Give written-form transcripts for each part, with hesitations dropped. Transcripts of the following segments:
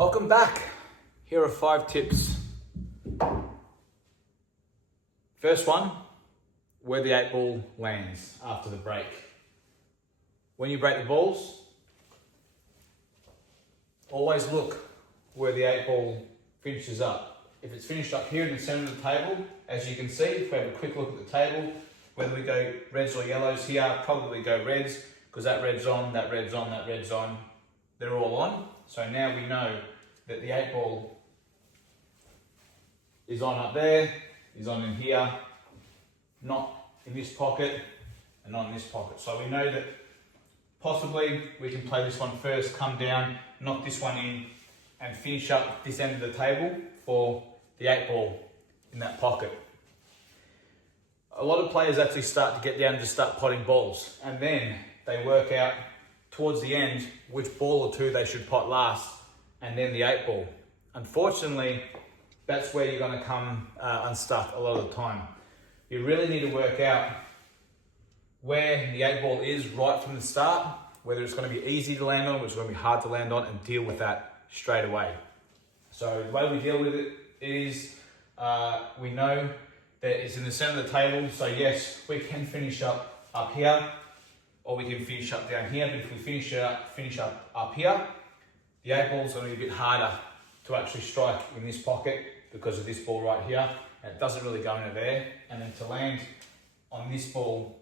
Welcome back. Here are 5 tips. First one, where the 8 ball lands after the break. When you break the balls, always look where the 8 ball finishes up. If it's finished up here in the center of the table, as you can see, if we have a quick look at the table, whether we go reds or yellows here, probably go reds, because that red's on, that red's on, that red's on. They're all on. So now we know that the 8 ball is on up there, is on in here, not in this pocket, and not in this pocket. So we know that possibly we can play this one first, come down, knock this one in, and finish up this end of the table for the 8 ball in that pocket. A lot of players actually start to get down to start potting balls, and then they work out towards the end which ball or two they should pot last, and then the 8 ball. Unfortunately, that's where you're going to come unstuck a lot of the time. You really need to work out where the 8 ball is right from the start, whether it's going to be easy to land on, whether it's going to be hard to land on, and deal with that straight away. So the way we deal with it is we know that it's in the center of the table, so yes, we can finish up here, or we can finish up down here, but if we finish up here, the 8 ball is going to be a bit harder to actually strike in this pocket because of this ball right here, and it doesn't really go into there. And then to land on this ball,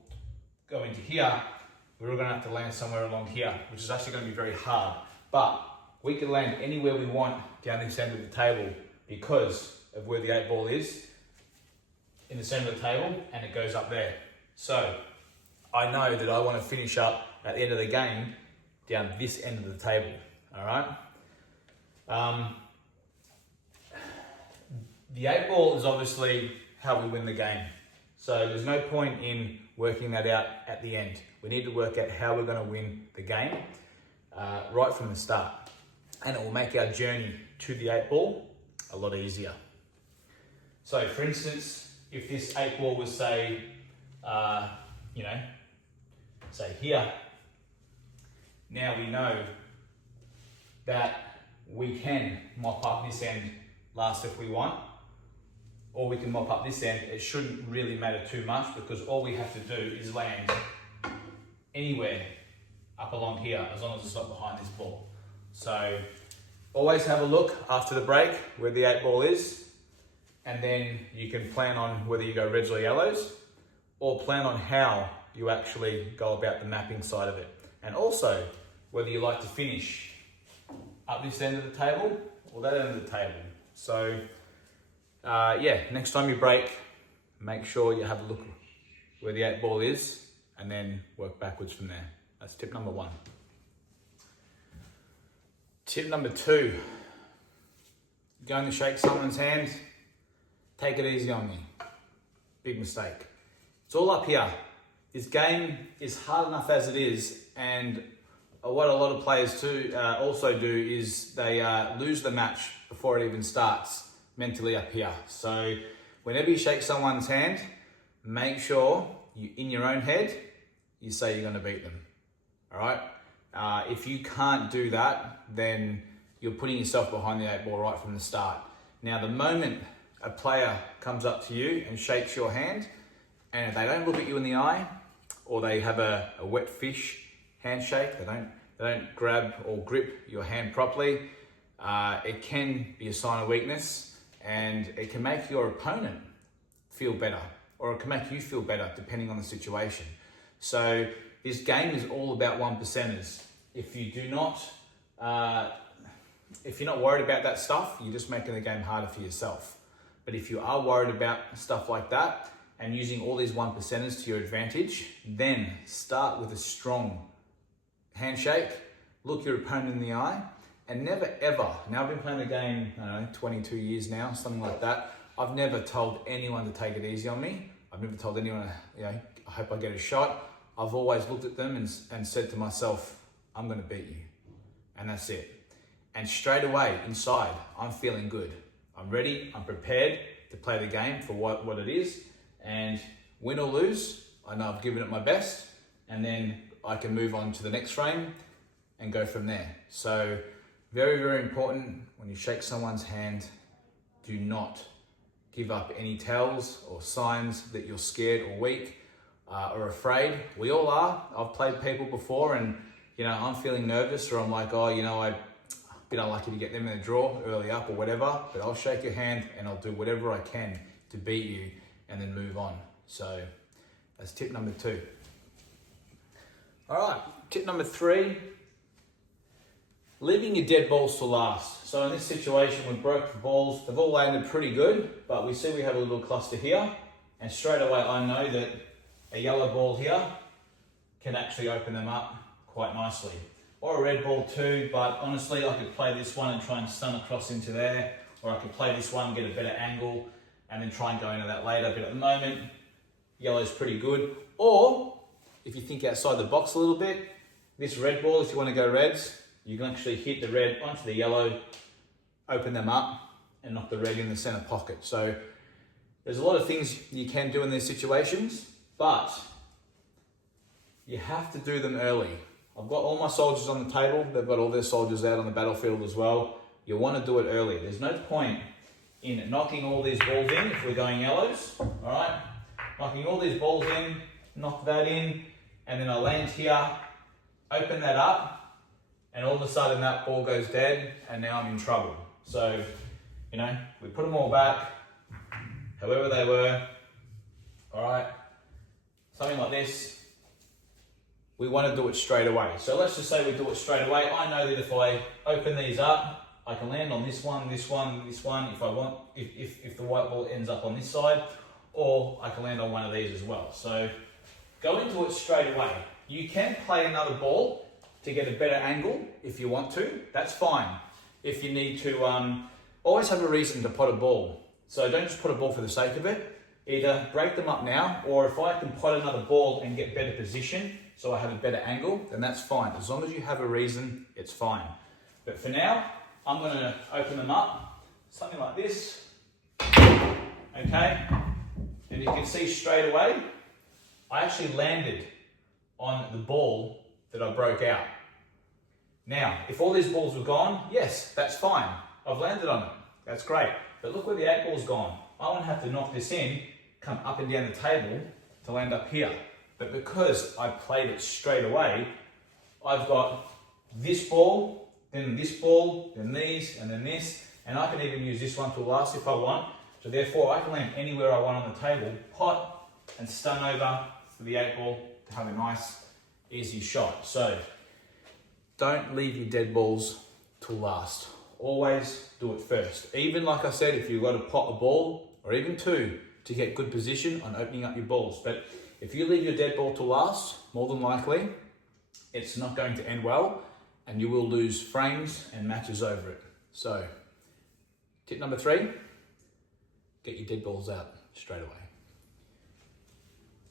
go into here, we're going to have to land somewhere along here, which is actually going to be very hard. But we can land anywhere we want down this end of the table because of where the 8 ball is in the center of the table, and it goes up there. So I know that I want to finish up at the end of the game down this end of the table. All right. The 8 ball is obviously how we win the game. So there's no point in working that out at the end. We need to work out how we're going to win the game right from the start. And it will make our journey to the 8 ball a lot easier. So for instance, if this 8 ball was say, say here, now we know that we can mop up this end last if we want, or we can mop up this end. It shouldn't really matter too much because all we have to do is land anywhere up along here as long as it's not behind this ball. So always have a look after the break where the 8 ball is, and then you can plan on whether you go reds or yellows, or plan on how you actually go about the mapping side of it. And also whether you like to finish up this end of the table or that end of the table. So next time you break, make sure you have a look where the 8 ball is and then work backwards from there. That's tip number 1. Tip number 2, going to shake someone's hand, take it easy on me. Big mistake. It's all up here. This game is hard enough as it is, and what a lot of players too also do is they lose the match before it even starts mentally up here. So whenever you shake someone's hand, make sure you, in your own head, you say you're going to beat them. All right? If you can't do that, then you're putting yourself behind the 8 ball right from the start. Now, the moment a player comes up to you and shakes your hand, and if they don't look at you in the eye, or they have a wet fish handshake, they don't grab or grip your hand properly, it can be a sign of weakness, and it can make your opponent feel better, or it can make you feel better depending on the situation. So this game is all about 1%ers. If you do not, if you're not worried about that stuff, you're just making the game harder for yourself. But if you are worried about stuff like that and using all these 1%ers to your advantage, then start with a strong handshake, look your opponent in the eye, and never ever, now I've been playing the game, 22 years now, something like that, I've never told anyone to take it easy on me. I've never told anyone, I hope I get a shot. I've always looked at them and said to myself, I'm going to beat you. And that's it. And straight away, inside, I'm feeling good. I'm ready, I'm prepared to play the game for what it is. And win or lose, I know I've given it my best. And then I can move on to the next frame and go from there. So Very, very important when you shake someone's hand, do not give up any tells or signs that you're scared or weak or afraid. We all are. I've played people before and, you know, I'm feeling nervous or I'm like, oh, you know, I've been unlucky to get them in the draw early up or whatever, but I'll shake your hand and I'll do whatever I can to beat you and then move on. So that's tip number 2. All right, tip number 3, leaving your dead balls to last. So in this situation, we broke the balls. They've all landed pretty good, but we see we have a little cluster here. And straight away, I know that a yellow ball here can actually open them up quite nicely. Or a red ball too, but honestly, I could play this one and try and stun across into there. Or I could play this one, get a better angle, and then try and go into that later. But at the moment, yellow's pretty good. Or, if you think outside the box a little bit, this red ball, if you want to go reds, you can actually hit the red onto the yellow, open them up, and knock the red in the center pocket. So there's a lot of things you can do in these situations, but you have to do them early. I've got all my soldiers on the table. They've got all their soldiers out on the battlefield as well. You want to do it early. There's no point in knocking all these balls in if we're going yellows, all right? Knocking all these balls in, knock that in, and then I land here, open that up, and all of a sudden that ball goes dead, and now I'm in trouble. So, you know, we put them all back, however they were, all right? Something like this, we want to do it straight away. So let's just say we do it straight away. I know that if I open these up, I can land on this one, this one, this one, if I want, if the white ball ends up on this side, or I can land on one of these as well. So go into it straight away. You can play another ball to get a better angle if you want to. That's fine. If you need to, always have a reason to pot a ball. So don't just put a ball for the sake of it. Either break them up now, or if I can pot another ball and get better position, so I have a better angle, then that's fine. As long as you have a reason, it's fine. But for now, I'm going to open them up, something like this. Okay, and you can see straight away, I actually landed on the ball that I broke out. Now, if all these balls were gone, yes, that's fine. I've landed on it. That's great. But look where the 8 ball's gone. I won't have to knock this in, come up and down the table to land up here. But because I played it straight away, I've got this ball, then this ball, then these, and then this, and I can even use this one to last if I want. So therefore, I can land anywhere I want on the table, pot, and stun over for the 8 ball to have a nice, easy shot. So don't leave your dead balls to last. Always do it first. Even like I said, if you've got to pot a ball, or even 2, to get good position on opening up your balls. But if you leave your dead ball to last, more than likely, it's not going to end well, and you will lose frames and matches over it. So, tip number 3, get your dead balls out straight away.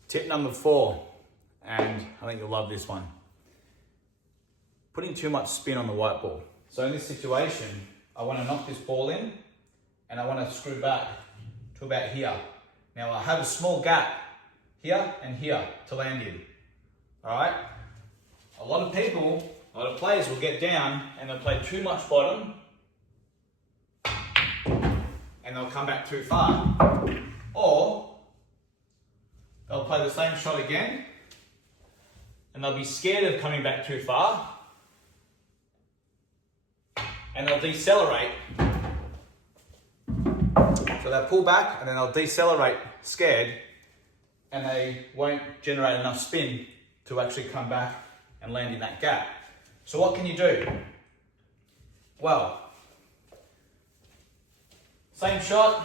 Tip number 4, and I think you'll love this one. Putting too much spin on the white ball. So in this situation, I want to knock this ball in, and I want to screw back to about here. Now I have a small gap here and here to land in, all right? A lot of people, a lot of players will get down and they'll play too much bottom and they'll come back too far. Or they'll play the same shot again and they'll be scared of coming back too far and they'll decelerate. So they'll pull back and then they'll decelerate scared, and they won't generate enough spin to actually come back and land in that gap. So what can you do? Well, same shot.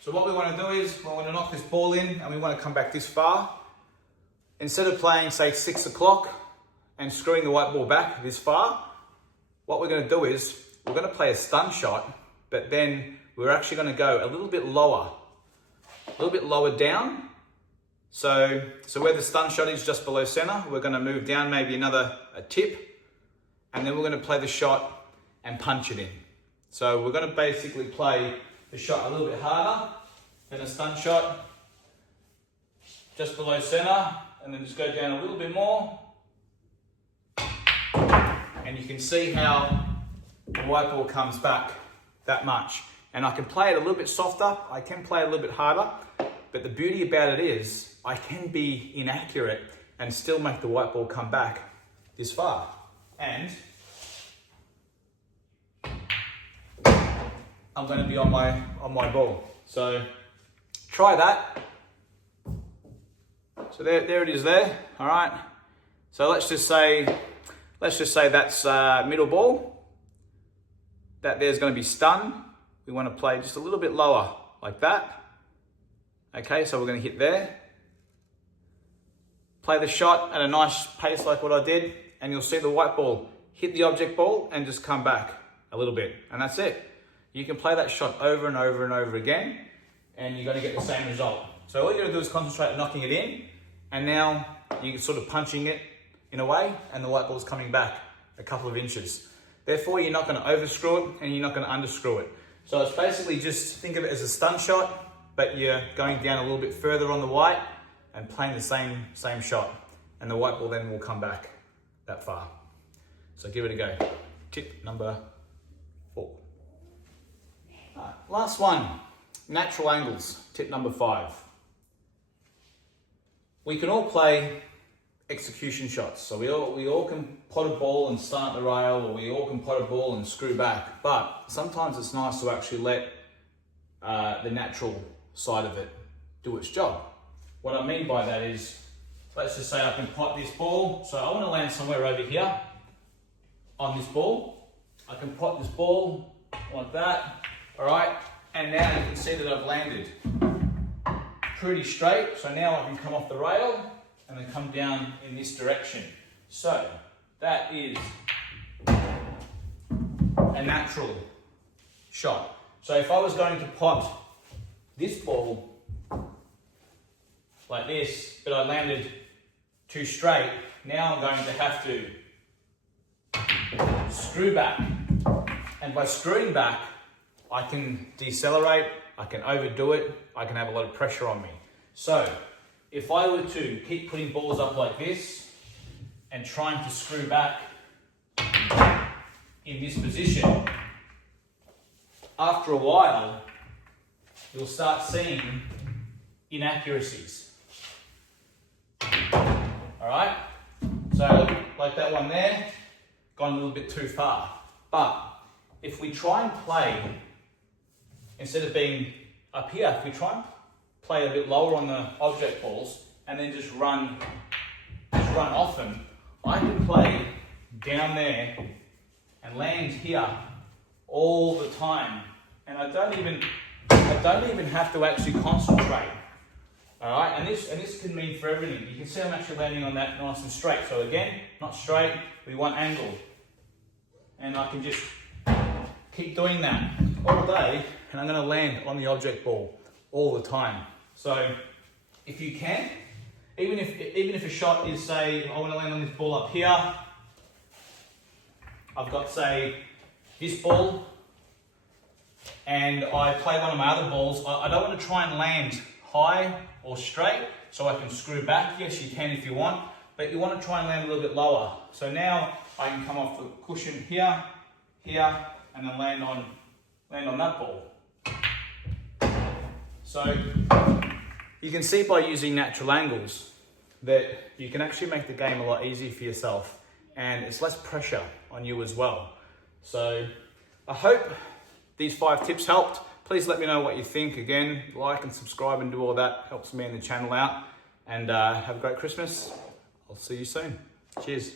So what we want to do is, we want to knock this ball in and we want to come back this far. Instead of playing, say, 6 o'clock and screwing the white ball back this far, what we're going to do is, we're going to play a stun shot, but then we're actually going to go a little bit lower down. So where the stun shot is just below center, we're going to move down maybe a tip, and then we're going to play the shot and punch it in. So we're going to basically play the shot a little bit harder than a stun shot, just below center, and then just go down a little bit more. And you can see how the white ball comes back that much. And I can play it a little bit softer, I can play it a little bit harder, but the beauty about it is I can be inaccurate and still make the white ball come back this far. And I'm going to be on my ball. So try that. So there it is there. All right. So let's just say that's middle ball. That there's going to be stun. We want to play just a little bit lower like that. Okay, so we're going to hit there. Play the shot at a nice pace like what I did, and you'll see the white ball hit the object ball and just come back a little bit, and that's it. You can play that shot over and over and over again, and you're going to get the same result. So all you got to do is concentrate on knocking it in, and now you're sort of punching it in a way, and the white ball's coming back a couple of inches. Therefore, you're not going to overscrew it, and you're not going to underscrew it. So it's basically just think of it as a stun shot, but you're going down a little bit further on the white and playing the same shot, and the white ball then will come back that far. So give it a go. Tip number 4. Last one, natural angles, tip number 5. We can all play execution shots. So we all can pot a ball and start the rail, or we all can pot a ball and screw back. But sometimes it's nice to actually let the natural side of it do its job. What I mean by that is, let's just say I can pot this ball. So I want to land somewhere over here on this ball. I can pot this ball like that. All right, and now you can see that I've landed pretty straight. So now I can come off the rail and then come down in this direction. So that is a natural shot. So if I was going to pot this ball like this, but I landed too straight, now I'm going to have to screw back. And by screwing back, I can decelerate, I can overdo it, I can have a lot of pressure on me. So if I were to keep putting balls up like this and trying to screw back in this position, after a while, you'll start seeing inaccuracies. All right? So like that one there, gone a little bit too far. But if we try and play, instead of being up here, if we try and play a bit lower on the object balls and then just run off them, I can play down there and land here all the time, and I don't even have to actually concentrate. All right, and this can mean for everything. You can see I'm actually landing on that nice and straight. So again, not straight, we want angle, and I can just keep doing that all day, and I'm going to land on the object ball all the time. So if you can, even if a shot is, say, I want to land on this ball up here, I've got, say, this ball, and I play one of my other balls, I don't want to try and land high or straight so I can screw back. Yes, you can if you want, but you want to try and land a little bit lower. So now I can come off the cushion here, and then land on that ball. So you can see by using natural angles that you can actually make the game a lot easier for yourself, and it's less pressure on you as well. So I hope these 5 tips helped. Please let me know what you think. Again, like and subscribe and do all that. Helps me and the channel out. And have a great Christmas. I'll see you soon. Cheers.